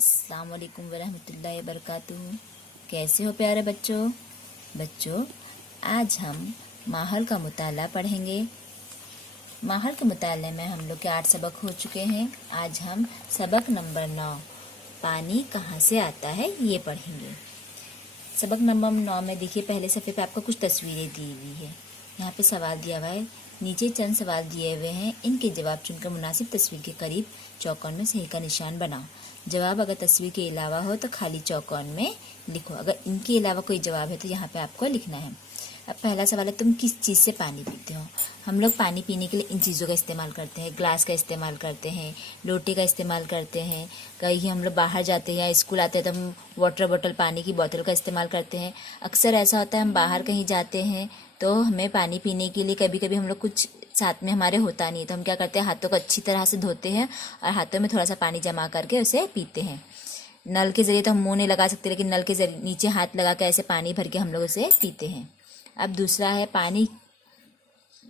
अस्सलाम वालेकुम वरहमतुल्लाहि वबरकातुहू। कैसे हो प्यारे बच्चों, आज हम माहौल का मुताला पढ़ेंगे। माहौल के मुताले में हम लोग के 8 सबक हो चुके हैं। आज हम सबक नंबर 9 पानी कहाँ से आता है ये पढ़ेंगे। सबक नंबर 9 में देखिए, पहले सफ़े पे आपको कुछ तस्वीरें दी हुई है। यहाँ पे सवाल दिया हुआ है, नीचे चंद सवाल दिए हुए हैं, इनके जवाब चुनकर मुनासिब तस्वीर के करीब चौकोन में सही का निशान बनाओ। जवाब अगर तस्वीर के अलावा हो तो खाली चौकोन में लिखो। अगर इनके अलावा कोई जवाब है तो यहाँ पे आपको लिखना है। अब पहला सवाल है, तुम किस चीज़ से पानी पीते हो? हम लोग पानी पीने के लिए इन चीज़ों का इस्तेमाल करते हैं। ग्लास का इस्तेमाल करते हैं, लोटे का इस्तेमाल करते हैं। कहीं हम लोग बाहर जाते हैं या स्कूल आते हैं तो हम वाटर बॉटल, पानी की बोतल का इस्तेमाल करते हैं। अक्सर ऐसा होता है हम बाहर कहीं जाते हैं तो हमें पानी पीने के लिए कभी कभी हम लोग कुछ साथ में हमारे होता नहीं है तो हम क्या करते हैं, हाथों को अच्छी तरह से धोते हैं और हाथों में थोड़ा सा पानी जमा करके उसे पीते हैं। नल के ज़रिए तो हम मुंह नहीं लगा सकते, लेकिन नल के जरिए नीचे हाथ लगा के ऐसे पानी भर के हम लोग उसे पीते हैं। अब दूसरा है, पानी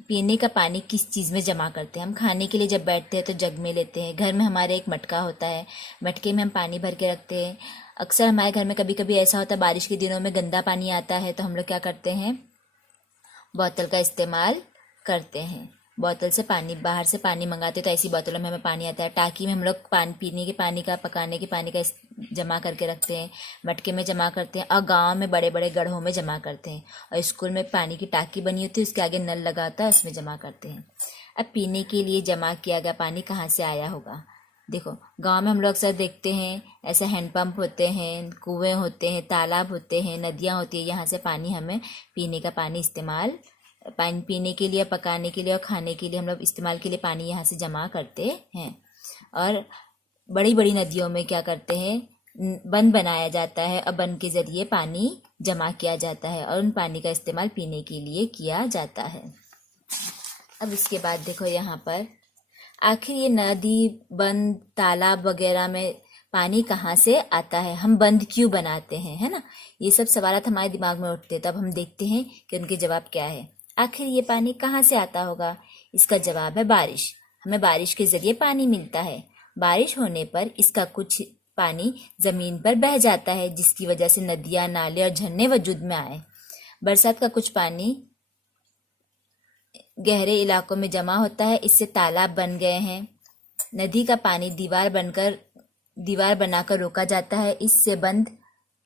पीने का पानी किस चीज़ में जमा करते हैं? हम खाने के लिए जब बैठते हैं तो जग में लेते हैं। घर में हमारे एक मटका होता है, मटके में हम पानी भर के रखते हैं। अक्सर हमारे घर में कभी कभी ऐसा होता है, बारिश के दिनों में गंदा पानी आता है तो हम लोग क्या करते हैं, बोतल का इस्तेमाल करते हैं। बोतल से पानी, बाहर से पानी मंगाते तो ऐसी बोतलों में हमें पानी आता है। टाकी में हम लोग पानी, पीने के पानी का, पकाने के पानी का जमा करके रखते हैं, मटके में जमा करते हैं और गांव में बड़े बड़े गड्ढों में जमा करते हैं। और स्कूल में पानी की टाकी बनी होती है, उसके आगे नल लगा होता है, उसमें जमा करते हैं। अब पीने के लिए जमा किया गया पानी कहाँ से आया होगा? देखो, गांव में हम लोग अक्सर देखते हैं ऐसे हैंडपंप होते हैं, कुएं होते हैं, तालाब होते हैं, नदियाँ होती है। यहाँ से पानी, हमें पीने का पानी इस्तेमाल, पानी पीने के लिए, पकाने के लिए और खाने के लिए हम लोग इस्तेमाल के लिए पानी यहाँ से जमा करते हैं। और बड़ी बड़ी नदियों में क्या करते हैं, बंद बनाया जाता है और बंद के ज़रिए पानी जमा किया जाता है और उन पानी का इस्तेमाल पीने के लिए किया जाता है। अब इसके बाद देखो, यहाँ पर आखिर ये नदी, बंद, तालाब वगैरह में पानी कहाँ से आता है? हम बंद क्यों बनाते हैं, है ना? ये सब सवाल हमारे दिमाग में उठते हैं, तब हम देखते हैं कि उनके जवाब क्या है। आखिर ये पानी कहाँ से आता होगा? इसका जवाब है बारिश। हमें बारिश के जरिए पानी मिलता है। बारिश होने पर इसका कुछ पानी जमीन पर बह जाता है, जिसकी वजह से नदियाँ, नाले और झरने वजूद में आए। बरसात का कुछ पानी गहरे इलाकों में जमा होता है, इससे तालाब बन गए हैं। नदी का पानी दीवार बनाकर रोका जाता है, इससे बंद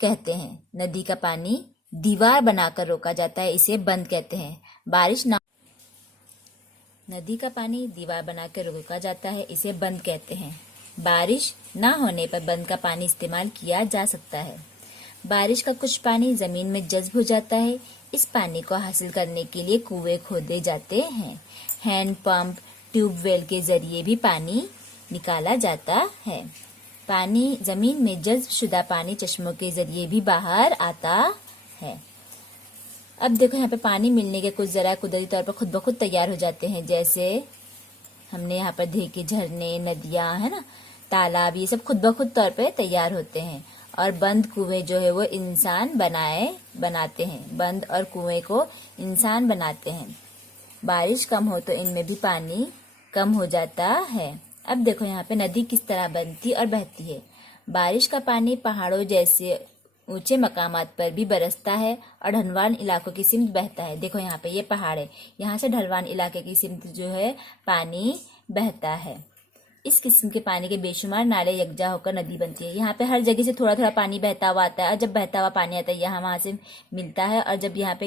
कहते हैं। नदी का पानी दीवार बनाकर रोका जाता है, इसे बंद कहते हैं। नदी का पानी दीवार बनाकर रोका जाता है, इसे बंद कहते हैं। बारिश ना होने पर बंद का पानी इस्तेमाल किया जा सकता है। बारिश का कुछ पानी जमीन में जज्ब हो जाता है। इस पानी को हासिल करने के लिए कुएं खोदे जाते हैं। हैंड पंप, ट्यूबवेल के जरिए भी पानी निकाला जाता है। पानी, जमीन में जज्ब शुदा पानी चश्मों के जरिए भी बाहर आता है। अब देखो, यहाँ पे पानी मिलने के कुछ जरा कुदरती तौर पर खुद ब खुद तैयार हो जाते हैं। जैसे हमने यहाँ पर देखे, झरने, नदियाँ, है ना, तालाब, ये सब खुद ब खुद तौर पे तैयार होते हैं। और बंद कुएं जो है वो इंसान बनाते हैं। बंद और कुएं को इंसान बनाते हैं। बारिश कम हो तो इनमें भी पानी कम हो जाता है। अब देखो, यहाँ पे नदी किस तरह बनती और बहती है। बारिश का पानी पहाड़ों जैसे ऊंचे मकामात पर भी बरसता है और ढलवान इलाकों की सिमत बहता है। देखो, यहाँ पे ये पहाड़ है, यहाँ से ढलवान इलाके की सिमत जो है पानी बहता है। इस किस्म के पानी के बेशुमार नाले यकजा होकर नदी बनती है। यहाँ पे हर जगह से थोड़ा थोड़ा पानी बहता हुआ आता है और जब बहता हुआ पानी आता है यहाँ वहां से मिलता है। और जब यहाँ पे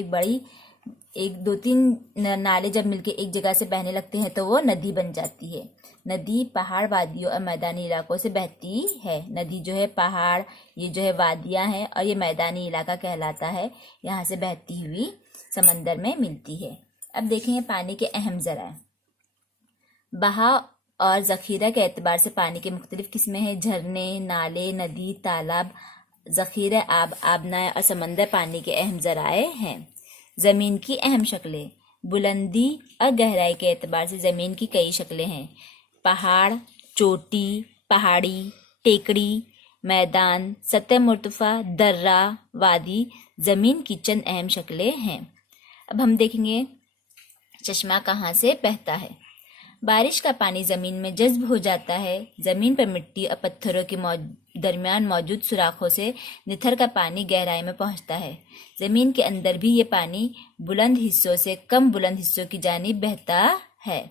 एक दो तीन नाले जब मिलके एक जगह से बहने लगते हैं तो वो नदी बन जाती है। नदी पहाड़, वादियों और मैदानी इलाकों से बहती है। नदी जो है पहाड़, ये जो है वादियां हैं और ये मैदानी इलाका कहलाता है। यहाँ से बहती हुई समंदर में मिलती है। अब देखेंगे पानी के अहम जराए। बहाव और जखीरा के एतबार से पानी के मुख्तलिफ किस्में हैं। झरने, नाले, नदी, तालाब, जखीरा आब, आबनाय और समंदर पानी के अहम जराए हैं। ज़मीन की अहम शक्लें। बुलंदी और गहराई के एतबार से ज़मीन की कई शक्लें हैं। पहाड़, चोटी, पहाड़ी, टेकड़ी, मैदान, सतह मुर्तफा, दर्रा, वादी ज़मीन की चंद अहम शक्लें हैं। अब हम देखेंगे चश्मा कहाँ से बहता है। बारिश का पानी जमीन में जज्ब हो जाता है। जमीन पर मिट्टी और पत्थरों के दरमियान मौजूद सुराखों से निथर का पानी गहराई में पहुंचता है। जमीन के अंदर भी ये पानी बुलंद हिस्सों से कम बुलंद हिस्सों की जानिब बहता है।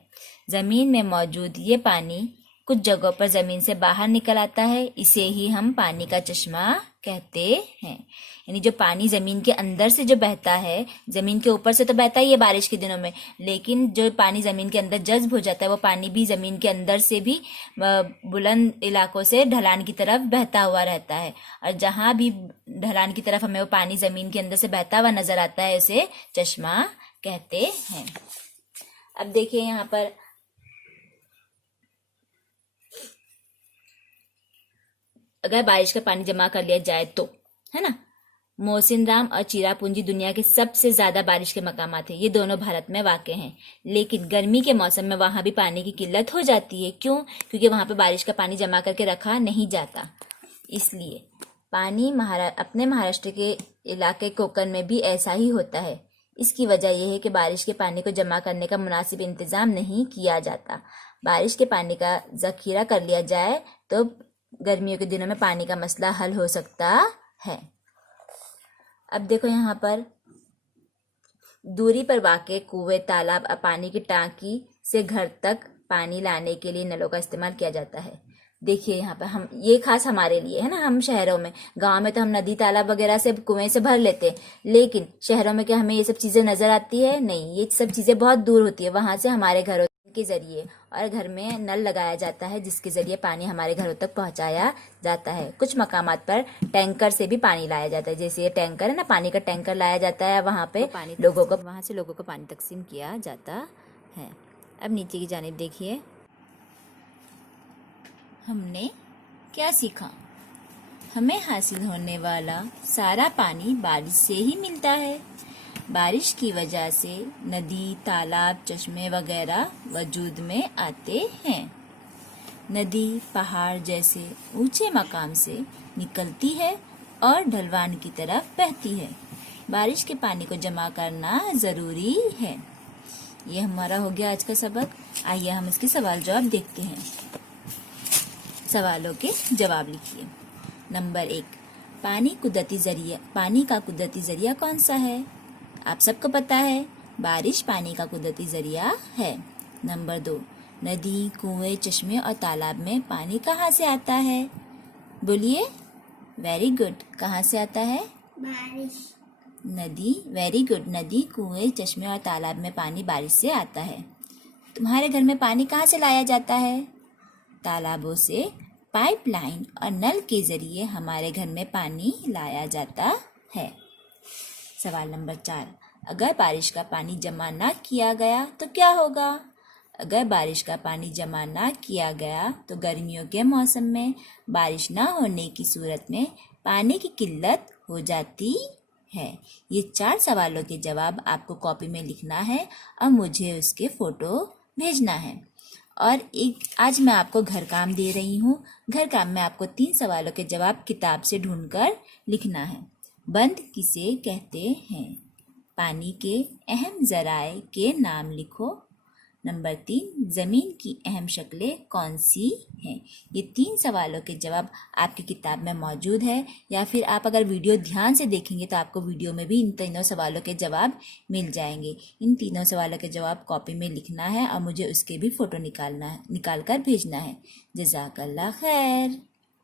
जमीन में मौजूद ये पानी कुछ जगहों पर जमीन से बाहर निकल आता है। इसे ही हम पानी का चश्मा कहते हैं। यानी जो पानी जमीन के अंदर से जो बहता है, जमीन के ऊपर से तो बहता ही है बारिश के दिनों में, लेकिन जो पानी जमीन के अंदर जज्ब हो जाता है वो पानी भी जमीन के अंदर से भी बुलंद इलाकों से ढलान की तरफ बहता हुआ रहता है। और जहां भी ढलान की तरफ हमें वो पानी जमीन के अंदर से बहता हुआ नजर आता है उसे चश्मा कहते हैं। अब देखिए यहाँ पर अगर बारिश का पानी जमा कर लिया जाए तो, है ना, मोहसिनराम और चिरापुंजी दुनिया के सबसे ज्यादा बारिश के मकामात हैं। ये दोनों भारत में वाक़ हैं, लेकिन गर्मी के मौसम में वहां भी पानी की किल्लत हो जाती है। क्यों? क्योंकि वहां पे बारिश का पानी जमा करके रखा नहीं जाता। इसलिए पानी अपने महाराष्ट्र के इलाके कोकण में भी ऐसा ही होता है। इसकी वजह यह है कि बारिश के पानी को जमा करने का मुनासिब इंतजाम नहीं किया जाता। बारिश के पानी का जखीरा कर लिया जाए तो गर्मियों के दिनों में पानी का मसला हल हो सकता है। अब देखो यहाँ पर दूरी पर वाक़े कुएं, तालाब और पानी की टांकी से घर तक पानी लाने के लिए नलों का इस्तेमाल किया जाता है। देखिए यहाँ पर हम, ये खास हमारे लिए है ना, हम शहरों में, गांव में तो हम नदी तालाब वगैरह से कुएं से भर लेते हैं, लेकिन शहरों में क्या हमें ये सब चीजें नजर आती है? नहीं, ये सब चीजें बहुत दूर होती है। वहां से हमारे घरों के जरिए और घर में नल लगाया जाता है जिसके जरिए पानी हमारे घरों तक पहुंचाया जाता है। कुछ मकामात पर टैंकर से भी पानी लाया जाता है, जैसे ये टैंकर है ना, पानी का टैंकर लाया जाता है, वहां पे पानी वहां से लोगों को पानी तकसीम किया जाता है। अब नीचे की जानिब देखिए, हमने क्या सीखा? हमें हासिल होने वाला सारा पानी बारिश से ही मिलता है। बारिश की वजह से नदी, तालाब, चश्मे वगैरह वजूद में आते हैं। नदी पहाड़ जैसे ऊंचे मकाम से निकलती है और ढलवान की तरफ बहती है। बारिश के पानी को जमा करना जरूरी है। ये हमारा हो गया आज का सबक। आइए हम इसके सवाल जवाब देखते हैं। सवालों के जवाब लिखिए। नंबर 1, पानी का कुदरती जरिया कौन सा है? आप सबको पता है, बारिश पानी का कुदरती जरिया है। नंबर 2, नदी, कुएं, चश्मे और तालाब में पानी कहाँ से आता है? बोलिए। Very good. कहाँ से आता है? बारिश। नदी। Very good. नदी, कुएं, चश्मे और तालाब में पानी बारिश से आता है। तुम्हारे घर में पानी कहाँ से लाया जाता है? तालाबों से पाइपलाइन और नल के जरिए हमारे घर में पानी लाया जाता है। सवाल नंबर 4, अगर बारिश का पानी जमा ना किया गया तो क्या होगा? अगर बारिश का पानी जमा ना किया गया तो गर्मियों के मौसम में बारिश ना होने की सूरत में पानी की किल्लत हो जाती है। ये 4 सवालों के जवाब आपको कॉपी में लिखना है और मुझे उसके फोटो भेजना है। और आज मैं आपको घर काम दे रही हूँ। घर काम में आपको 3 सवालों के जवाब किताब से ढूंढकर लिखना है। बंद किसे कहते हैं? पानी के अहम ज़राए के नाम लिखो। नंबर 3, ज़मीन की अहम शक्लें कौन सी हैं? ये 3 सवालों के जवाब आपकी किताब में मौजूद है, या फिर आप अगर वीडियो ध्यान से देखेंगे तो आपको वीडियो में भी इन तीनों सवालों के जवाब मिल जाएंगे। इन तीनों सवालों के जवाब कॉपी में लिखना है और मुझे उसके भी फ़ोटो निकाल कर भेजना है। जज़ाकल्लाह खैर।